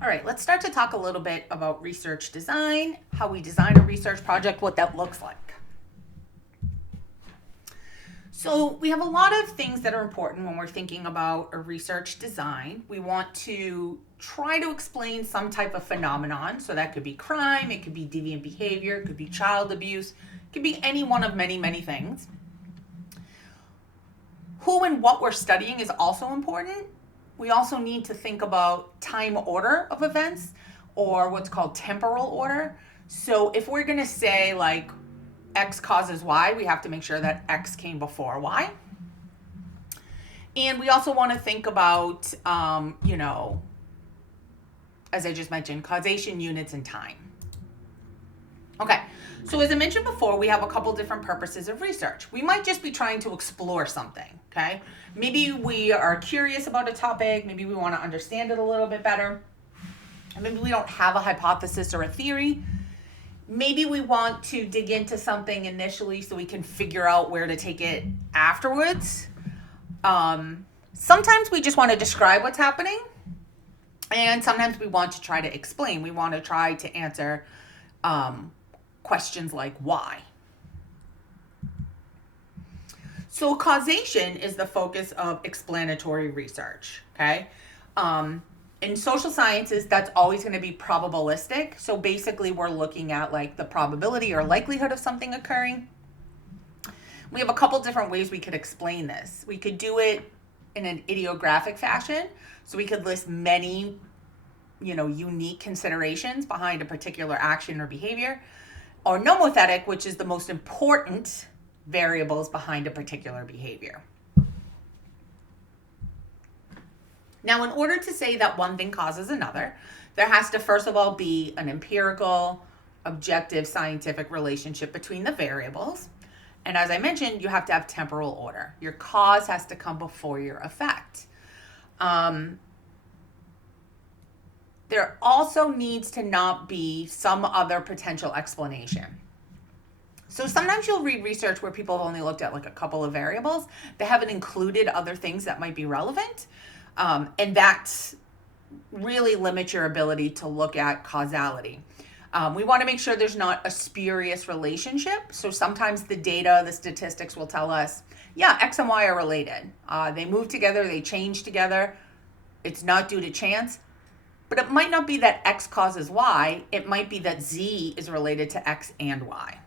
All right, let's start to talk a little bit about research design, how we design a research project, what that looks like. So, we have a lot of things that are important when we're thinking about a research design. We want to try to explain some type of phenomenon. So, that could be crime, it could be deviant behavior, it could be child abuse, it could be any one of many, many things. Who and what we're studying is also important. We also need to think about time order of events or what's called temporal order. So if we're going to say like X causes Y, we have to make sure that X came before Y. And we also want to think about, as I just mentioned, causation, units, and time. Okay, so as I mentioned before, we have a couple different purposes of research. We might just be trying to explore something, okay? Maybe we are curious about a topic, maybe we want to understand it a little bit better. And maybe we don't have a hypothesis or a theory. Maybe we want to dig into something initially so we can figure out where to take it afterwards. Sometimes we just want to describe what's happening, and sometimes we want to try to explain. We want to try to answer questions like why. So causation is the focus of explanatory research, okay? In social sciences, that's always going to be probabilistic. So basically we're looking at like the probability or likelihood of something occurring. We have a couple different ways we could explain this. We could do it in an idiographic fashion. So we could list many, unique considerations behind a particular action or behavior. Or nomothetic, which is the most important variables behind a particular behavior. Now, in order to say that one thing causes another, there has to first of all be an empirical, objective, scientific relationship between the variables. And as I mentioned, you have to have temporal order. Your cause has to come before your effect. There also needs to not be some other potential explanation. So sometimes you'll read research where people have only looked at like a couple of variables. They haven't included other things that might be relevant. And that really limits your ability to look at causality. We want to make sure there's not a spurious relationship. So sometimes the data, the statistics will tell us, yeah, X and Y are related. They move together, they change together. It's not due to chance. But it might not be that X causes Y. It might be that Z is related to X and Y.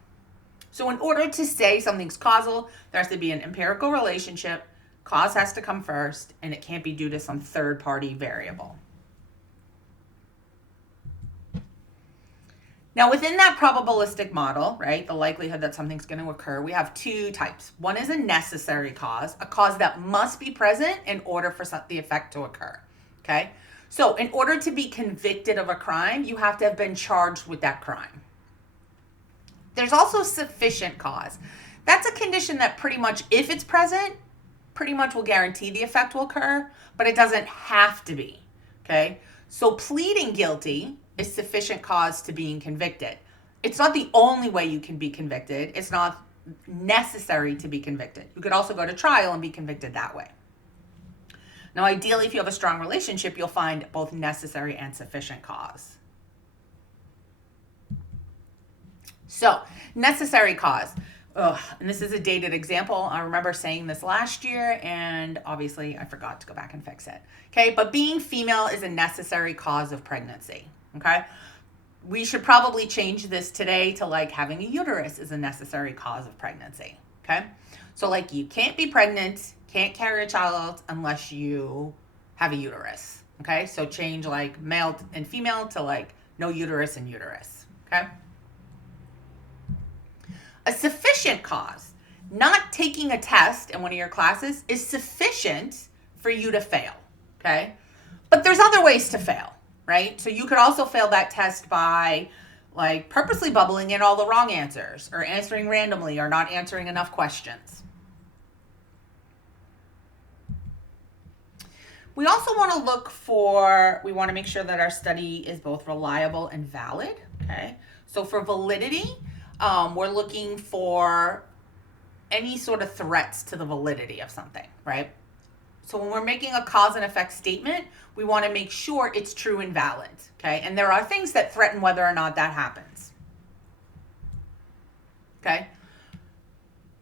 So in order to say something's causal, there has to be an empirical relationship. Cause has to come first, and it can't be due to some third-party variable. Now, within that probabilistic model, right, the likelihood that something's going to occur, we have two types. One is a necessary cause, a cause that must be present in order for the effect to occur, okay? So in order to be convicted of a crime, you have to have been charged with that crime. There's also sufficient cause. That's a condition that pretty much, if it's present, pretty much will guarantee the effect will occur, but it doesn't have to be, okay? So pleading guilty is sufficient cause to being convicted. It's not the only way you can be convicted. It's not necessary to be convicted. You could also go to trial and be convicted that way. Now, ideally, if you have a strong relationship, you'll find both necessary and sufficient cause. So, necessary cause. And this is a dated example. I remember saying this last year, and obviously I forgot to go back and fix it. Okay, but being female is a necessary cause of pregnancy. Okay, we should probably change this today to like having a uterus is a necessary cause of pregnancy. Okay, so like you can't be pregnant, can't carry a child unless you have a uterus. Okay, so change like male and female to like no uterus and uterus. Okay. A sufficient cause, not taking a test in one of your classes, is sufficient for you to fail, okay? But there's other ways to fail, right? So you could also fail that test by like purposely bubbling in all the wrong answers or answering randomly or not answering enough questions. We also want to make sure that our study is both reliable and valid, okay? So for validity, we're looking for any sort of threats to the validity of something, right? So when we're making a cause and effect statement, we want to make sure it's true and valid, okay? And there are things that threaten whether or not that happens, okay?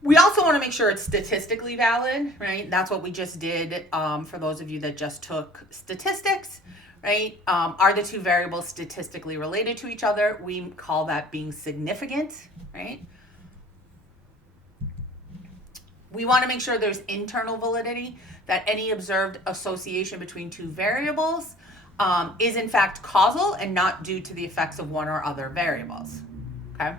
We also want to make sure it's statistically valid, right? That's what we just did for those of you that just took statistics, right? Are the two variables statistically related to each other? We call that being significant, right? We want to make sure there's internal validity, that any observed association between two variables is in fact causal and not due to the effects of one or other variables, okay?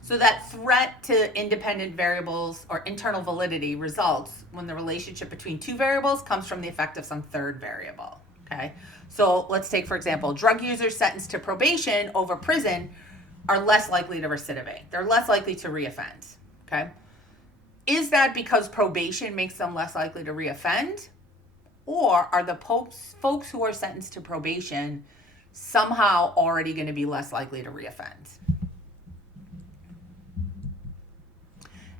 So that threat to independent variables or internal validity results when the relationship between two variables comes from the effect of some third variable, okay? So let's take, for example, drug users sentenced to probation over prison are less likely to recidivate. They're less likely to reoffend, okay? Is that because probation makes them less likely to reoffend? Or are the folks who are sentenced to probation somehow already going to be less likely to reoffend?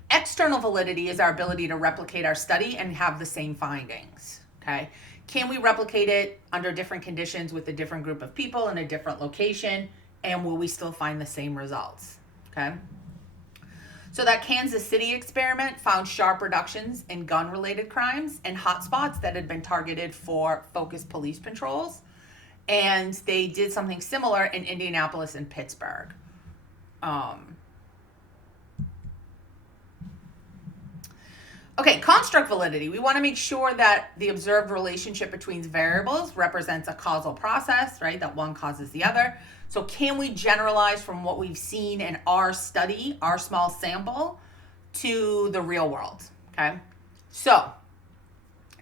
External validity is our ability to replicate our study and have the same findings, okay? Can we replicate it under different conditions with a different group of people in a different location, and will we still find the same results, okay? So that Kansas City experiment found sharp reductions in gun-related crimes and hotspots that had been targeted for focused police patrols. And they did something similar in Indianapolis and Pittsburgh. Okay, construct validity. We want to make sure that the observed relationship between variables represents a causal process, right? That one causes the other. So can we generalize from what we've seen in our study, our small sample, to the real world, okay? So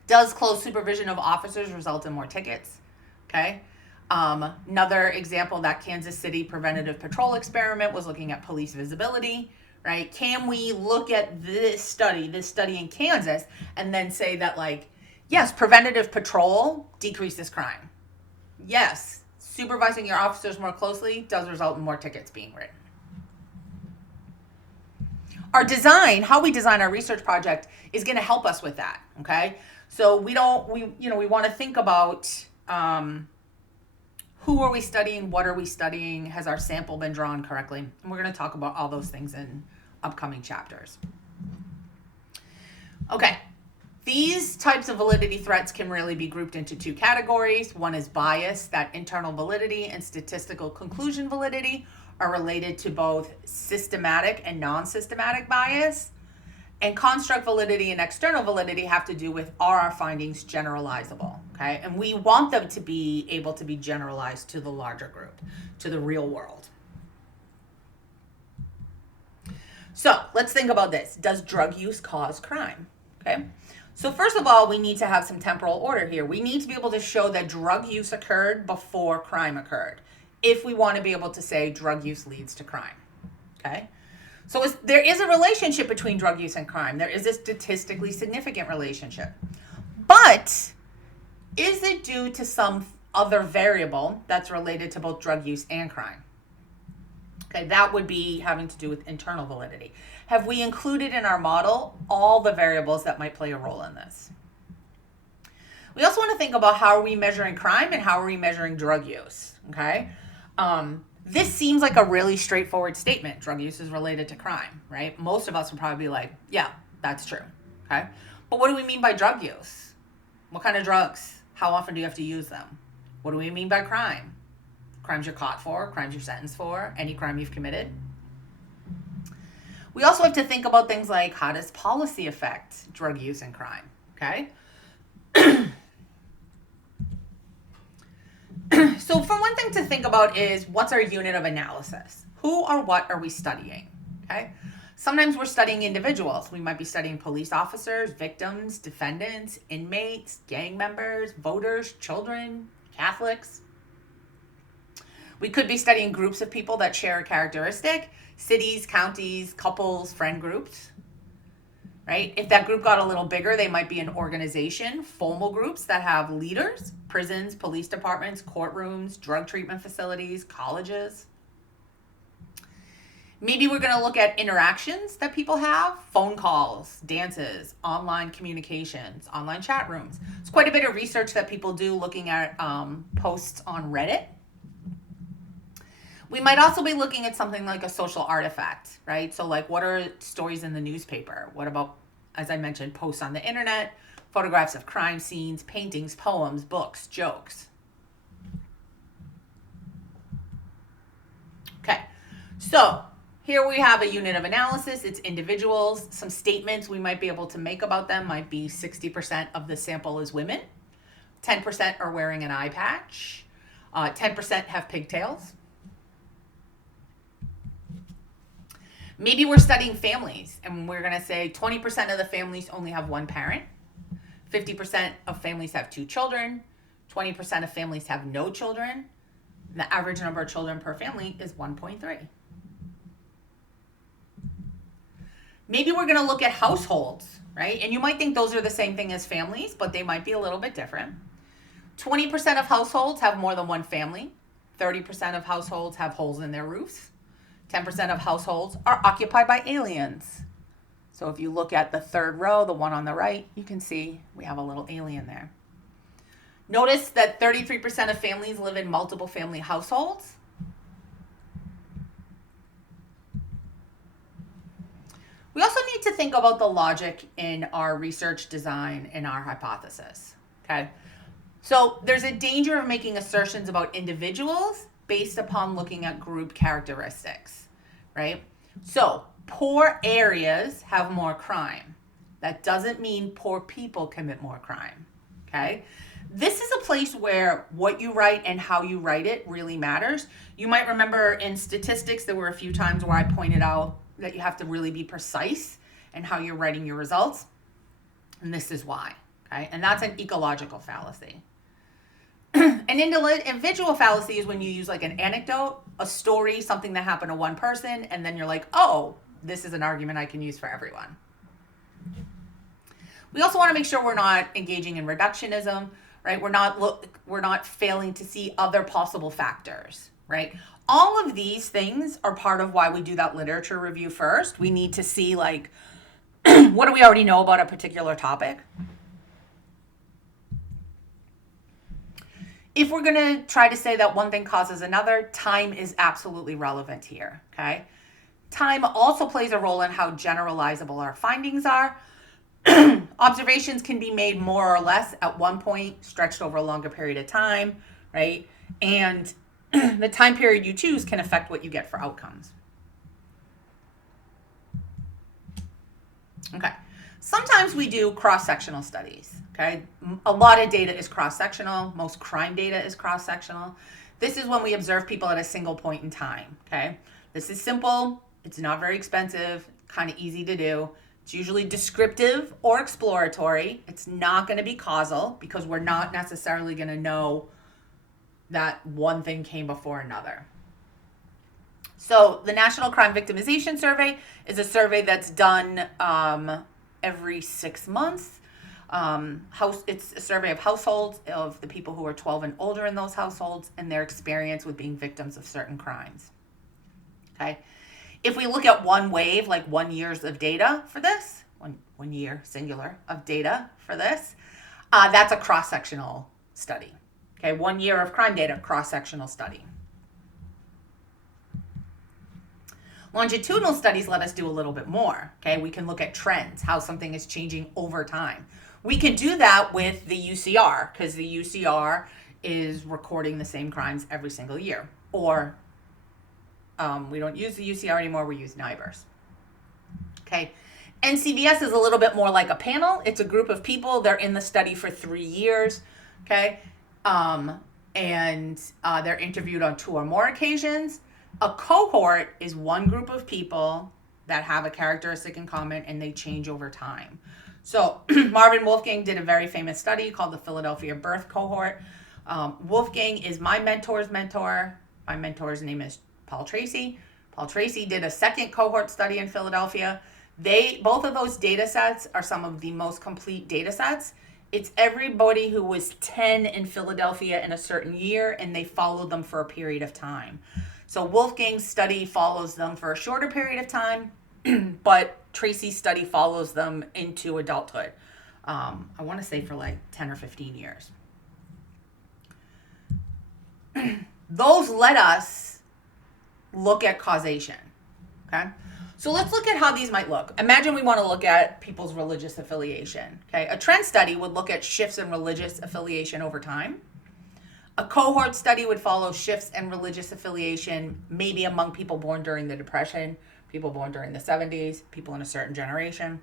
does close supervision of officers result in more tickets, okay? Another example, that Kansas City preventative patrol experiment was looking at police visibility, right? Can we look at this study in Kansas, and then say that, like, yes, preventative patrol decreases crime. Yes, supervising your officers more closely does result in more tickets being written. Our design, how we design our research project, is going to help us with that, okay? So we want to think about who are we studying, what are we studying, has our sample been drawn correctly? And we're going to talk about all those things in upcoming chapters. Okay, these types of validity threats can really be grouped into two categories. One is bias, that internal validity and statistical conclusion validity are related to both systematic and non-systematic bias. And construct validity and external validity have to do with, are our findings generalizable, okay? And we want them to be able to be generalized to the larger group, to the real world. So let's think about this. Does drug use cause crime, okay? So first of all, we need to have some temporal order here. We need to be able to show that drug use occurred before crime occurred, if we want to be able to say drug use leads to crime, okay? So there is a relationship between drug use and crime. There is a statistically significant relationship. But is it due to some other variable that's related to both drug use and crime? Okay, that would be having to do with internal validity. Have we included in our model all the variables that might play a role in this? We also want to think about, how are we measuring crime and how are we measuring drug use, okay? This seems like a really straightforward statement. Drug use is related to crime, right? Most of us would probably be like, yeah, that's true, okay? But what do we mean by drug use? What kind of drugs? How often do you have to use them? What do we mean by crime? Crimes you're caught for, crimes you're sentenced for, any crime you've committed. We also have to think about things like, how does policy affect drug use and crime, okay? So for one thing to think about is, what's our unit of analysis? Who or what are we studying, okay? Sometimes we're studying individuals. We might be studying police officers, victims, defendants, inmates, gang members, voters, children, Catholics. We could be studying groups of people that share a characteristic, cities, counties, couples, friend groups, right? If that group got a little bigger, they might be an organization, formal groups that have leaders, prisons, police departments, courtrooms, drug treatment facilities, colleges. Maybe we're going to look at interactions that people have, phone calls, dances, online communications, online chat rooms. It's quite a bit of research that people do looking at posts on Reddit. We might also be looking at something like a social artifact, right? So like, what are stories in the newspaper? What about, as I mentioned, posts on the internet, photographs of crime scenes, paintings, poems, books, jokes. Okay, so here we have a unit of analysis. It's individuals. Some statements we might be able to make about them might be 60% of the sample is women, 10% are wearing an eye patch, 10% have pigtails. Maybe we're studying families and we're going to say 20% of the families only have one parent, 50% of families have 2 children, 20% of families have no children. The average number of children per family is 1.3. Maybe we're going to look at households, right? And you might think those are the same thing as families, but they might be a little bit different. 20% of households have more than one family. 30% of households have holes in their roofs. 10% of households are occupied by aliens. So if you look at the third row, the one on the right, you can see we have a little alien there. Notice that 33% of families live in multiple family households. We also need to think about the logic in our research design and our hypothesis, okay? So there's a danger of making assertions about individuals based upon looking at group characteristics, right? So poor areas have more crime. That doesn't mean poor people commit more crime, okay? This is a place where what you write and how you write it really matters. You might remember in statistics, there were a few times where I pointed out that you have to really be precise in how you're writing your results. And this is why, okay? And that's an ecological fallacy. An individual fallacy is when you use like an anecdote, a story, something that happened to one person, and then you're like, oh, this is an argument I can use for everyone. We also want to make sure we're not engaging in reductionism, right? We're not failing to see other possible factors, right? All of these things are part of why we do that literature review first. We need to see like, what do we already know about a particular topic? If we're going to try to say that one thing causes another, time is absolutely relevant here, okay? Time also plays a role in how generalizable our findings are. Observations can be made more or less at one point, stretched over a longer period of time, right? And the time period you choose can affect what you get for outcomes. Okay. Sometimes we do cross-sectional studies, okay? A lot of data is cross-sectional. Most crime data is cross-sectional. This is when we observe people at a single point in time, okay? This is simple. It's not very expensive, kind of easy to do. It's usually descriptive or exploratory. It's not going to be causal because we're not necessarily going to know that one thing came before another. So the National Crime Victimization Survey is a survey that's done every 6 months. It's a survey of households, of the people who are 12 and older in those households, and their experience with being victims of certain crimes. Okay. If we look at one wave, like 1 year's of data for this, one year, singular, of data for this, that's a cross-sectional study. Okay, 1 year of crime data, cross-sectional study. Longitudinal studies let us do a little bit more. Okay, we can look at trends, how something is changing over time. We can do that with the UCR because the UCR is recording the same crimes every single year. Or we don't use the UCR anymore, we use NIBRS. Okay, NCVS is a little bit more like a panel. It's a group of people, they're in the study for 3 years, okay? And they're interviewed on 2 or more occasions. A cohort is one group of people that have a characteristic in common and they change over time. So Marvin Wolfgang did a very famous study called the Philadelphia Birth Cohort. Wolfgang is my mentor's mentor. My mentor's name is Paul Tracy. Paul Tracy did a second cohort study in Philadelphia. Both of those data sets are some of the most complete data sets. It's everybody who was 10 in Philadelphia in a certain year, and they followed them for a period of time. So Wolfgang's study follows them for a shorter period of time, but Tracy's study follows them into adulthood. I want to say for like 10 or 15 years. Those let us look at causation. Okay. So let's look at how these might look. Imagine we want to look at people's religious affiliation. Okay. A trend study would look at shifts in religious affiliation over time. A cohort study would follow shifts in religious affiliation, maybe among people born during the Depression, people born during the 70s, people in a certain generation.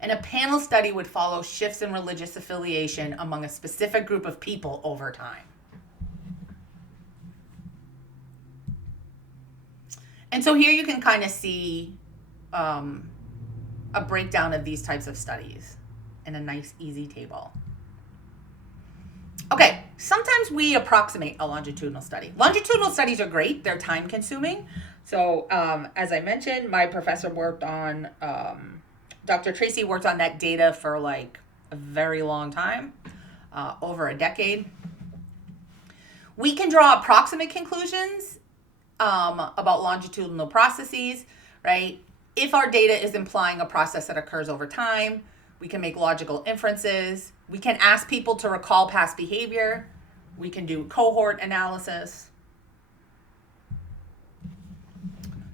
And a panel study would follow shifts in religious affiliation among a specific group of people over time. And so here you can kind of see a breakdown of these types of studies in a nice, easy table. Okay, sometimes we approximate a longitudinal study. Longitudinal studies are great. They're time consuming. So as I mentioned, my professor worked on, Dr. Tracy worked on that data for like a very long time, over a decade. We can draw approximate conclusions about longitudinal processes, right? If our data is implying a process that occurs over time, we can make logical inferences. We can ask people to recall past behavior. We can do cohort analysis.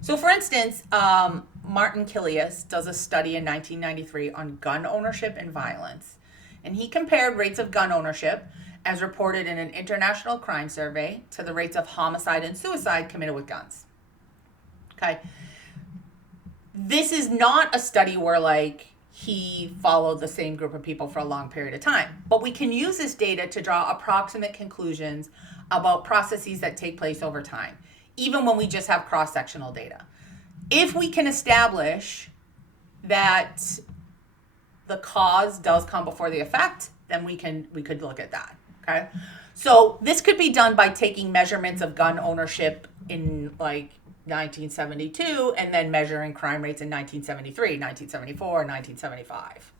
So for instance, Martin Kilias does a study in 1993 on gun ownership and violence. And he compared rates of gun ownership as reported in an international crime survey to the rates of homicide and suicide committed with guns. Okay. This is not a study where like he followed the same group of people for a long period of time, but we can use this data to draw approximate conclusions about processes that take place over time, even when we just have cross-sectional data. If we can establish that the cause does come before the effect, then we could look at that. Okay. So this could be done by taking measurements of gun ownership in like 1972 and then measuring crime rates in 1973, 1974, 1975.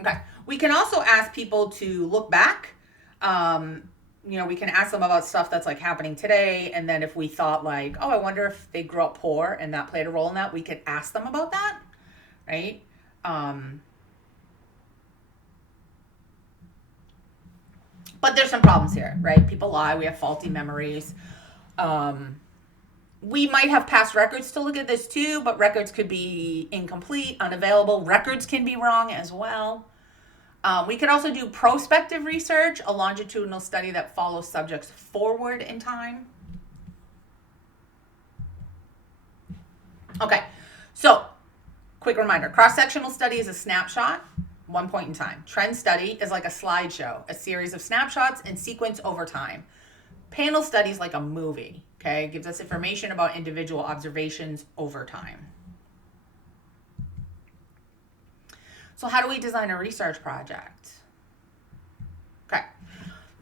Okay. We can also ask people to look back. We can ask them about stuff that's like happening today. And then if we thought like, oh, I wonder if they grew up poor and that played a role in that, we could ask them about that. Right. But there's some problems here, right? People lie. We have faulty memories. We might have past records to look at this too, but records could be incomplete, unavailable. Records can be wrong as well. We could also do prospective research, a longitudinal study that follows subjects forward in time. Okay, so quick reminder, cross-sectional study is a snapshot, one point in time. Trend study is like a slideshow, a series of snapshots in sequence over time. Panel study is like a movie, okay? It gives us information about individual observations over time. So how do we design a research project? Okay.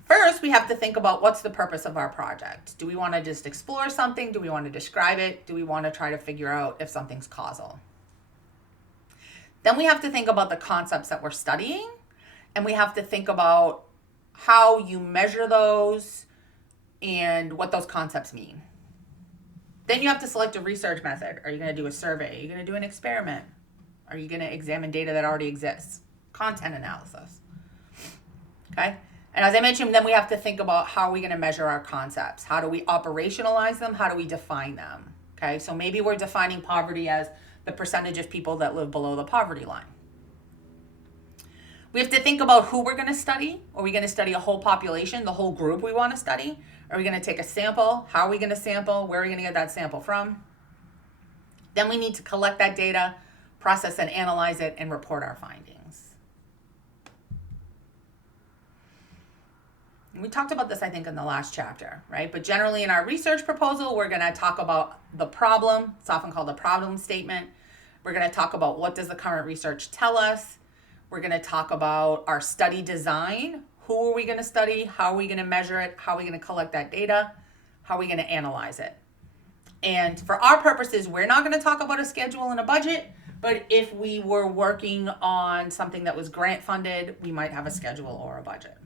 First, we have to think about what's the purpose of our project. Do we want to just explore something? Do we want to describe it? Do we want to try to figure out if something's causal? Then we have to think about the concepts that we're studying, and we have to think about how you measure those and what those concepts mean. Then you have to select a research method. Are you going to do a survey? Are you going to do an experiment? Are you going to examine data that already exists? Content analysis. Okay? And as I mentioned, then we have to think about how are we going to measure our concepts? How do we operationalize them? How do we define them? Okay? So maybe we're defining poverty as the percentage of people that live below the poverty line. We have to think about who we're going to study. Are we going to study a whole population, the whole group we want to study? Are we going to take a sample? How are we going to sample? Where are we going to get that sample from? Then we need to collect that data, process and analyze it, and report our findings. And we talked about this, I think, in the last chapter, right? But generally in our research proposal, we're going to talk about the problem. It's often called a problem statement. We're going to talk about what does the current research tell us. We're going to talk about our study design. Who are we going to study? How are we going to measure it? How are we going to collect that data? How are we going to analyze it? And for our purposes, we're not going to talk about a schedule and a budget. But if we were working on something that was grant funded, we might have a schedule or a budget.